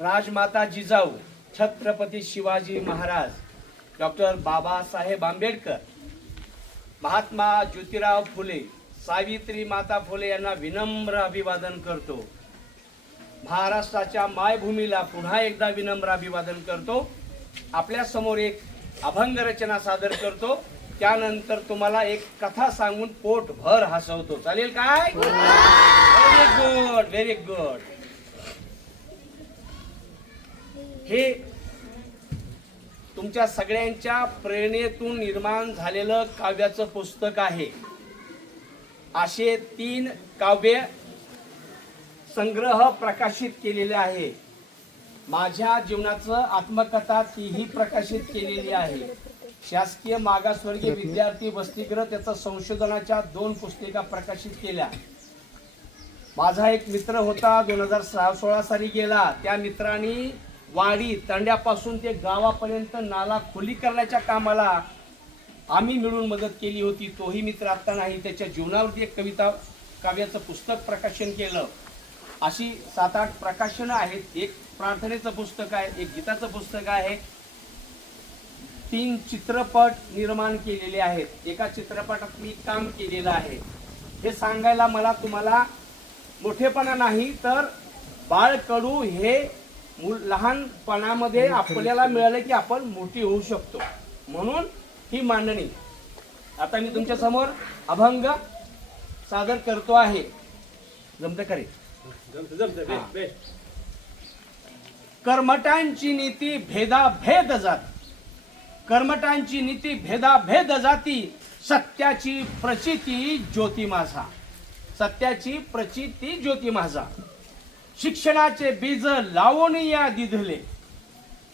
राजमाता Jijau Chhatrapati Shivaji Maharaj, doctor Babasaheb Ambedkar, Mahatma Jyotirao Phule, Savitri माता फुले यांना विनम्र अभिवादन करतो. महाराष्ट्राच्या मायभूमीला पुन्हा एकदा विनम्र अभिवादन करतो. आपल्या समोर एक अभंग रचना सादर करतो. त्यानंतर तुम्हाला एक कथा सांगून पोटभर हसवतो. चालेल काय? Very good, very good. हे तुमच्या सगळ्यांच्या प्रेरणेतून निर्माण झालेलं काव्याचं पुस्तक आहे. असे 3 काव्य संग्रह प्रकाशित केलेले आहे. माझ्या जीवनाचं आत्मकथा तीही प्रकाशित केलेली आहे. शासकीय मागासवर्गीय विद्यार्थी वसतिगृह त्याचं संशोधनाच्या 2 पुस्तिका प्रकाशित केल्या. माझा एक मित्र होता, 2016 साली गेला. त्या मित्रांनी वाडी तांड्यापासून ते गावापर्यंत नाला खुली करण्याच्या कामाला आम्ही मिळून मदत केली होती. तोही मित्र आता नाही. त्याच्या जीवनावरती एक कविता काव्याचं पुस्तक प्रकाशन केलं. अशी 7-8 प्रकाशनं आहेत. एक प्रार्थनेचं पुस्तक आहे, एक गीताचं पुस्तक आहे. 3 चित्रपट निर्माण केलेले आहेत. एका चित्रपटात मी काम केलेलं आहे. हे सांगायला मला तुम्हाला मोठेपणा नाही, तर बाळ कडू हे लहानपणामध्ये आपल्याला मिळालं की आपण मोठी होऊ शकतो, म्हणून ही मांडणी. आता मी तुमच्या समोर अभंग सादर करतो आहे. जमते खरे? कर्मठांची नीती भेदाभेद जाती, कर्मठांची नीती भेदाभेद जाती, सत्याची प्रचिती ज्योती माझा, सत्याची प्रचिती ज्योती माझा. शिक्षणाचे बीज लावून या दिधले,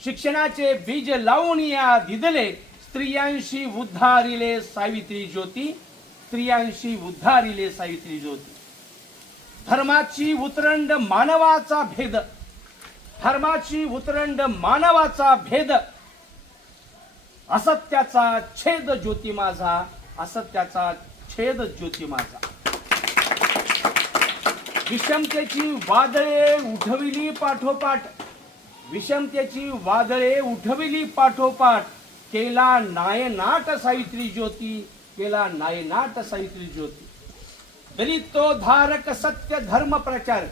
शिक्षणाचे बीज लावून या दिधले, स्त्रियांशी उद्धारिले सावित्री ज्योती, स्त्रियांशी उद्धारिले सावित्री ज्योती. धर्माची उतरंड मानवाचा भेद, धर्माची उतरंड मानवाचा भेद, असत्याचा छेद ज्योती माझा, असत्याचा छेद ज्योती माझा. विषमतेची वादळे उठविली पाठोपाठ, विषमतेची वादळे उठविली पाठोपाठ, केला नायनाट सावित्री ज्योती, केला नायनाट सावित्री ज्योती. दलितो धारक सत्य धर्म प्रचारक,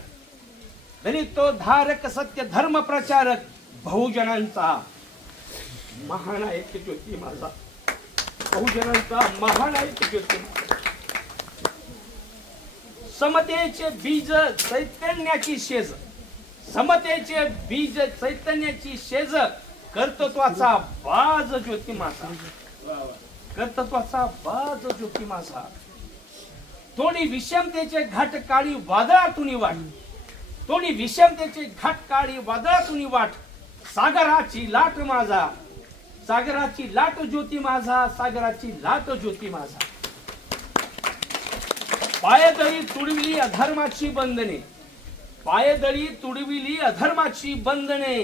दलितो धारक सत्य धर्म प्रचारक, बहुजनांचा महानायक ज्योती माझा, बहुजनांचा महानायक ज्योती माझा. समतेचे बीज चैतन्याची शेज, समतेचे बीज चैतन्याची शेज, कर्तृत्वाचा बाज ज्योती माझा, कर्तृत्वाचा बाज ज्योती माझा. थोडी विषमतेचे घाट काळी वादळातून वाट, थोडी विषमतेचे घाट काळी वादळातून वाट, सागराची लाट माझा, सागराची लाट ज्योती माझा, सागराची लाट ज्योती माझा. पायदळी तुडविली अधर्माची बंधने, पायदळी तुडविली अधर्माची बंधने,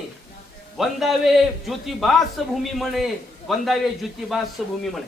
वंदावे ज्योतिबास भूमी म्हणे, वंदावे ज्योतिबास भूमी म्हणे.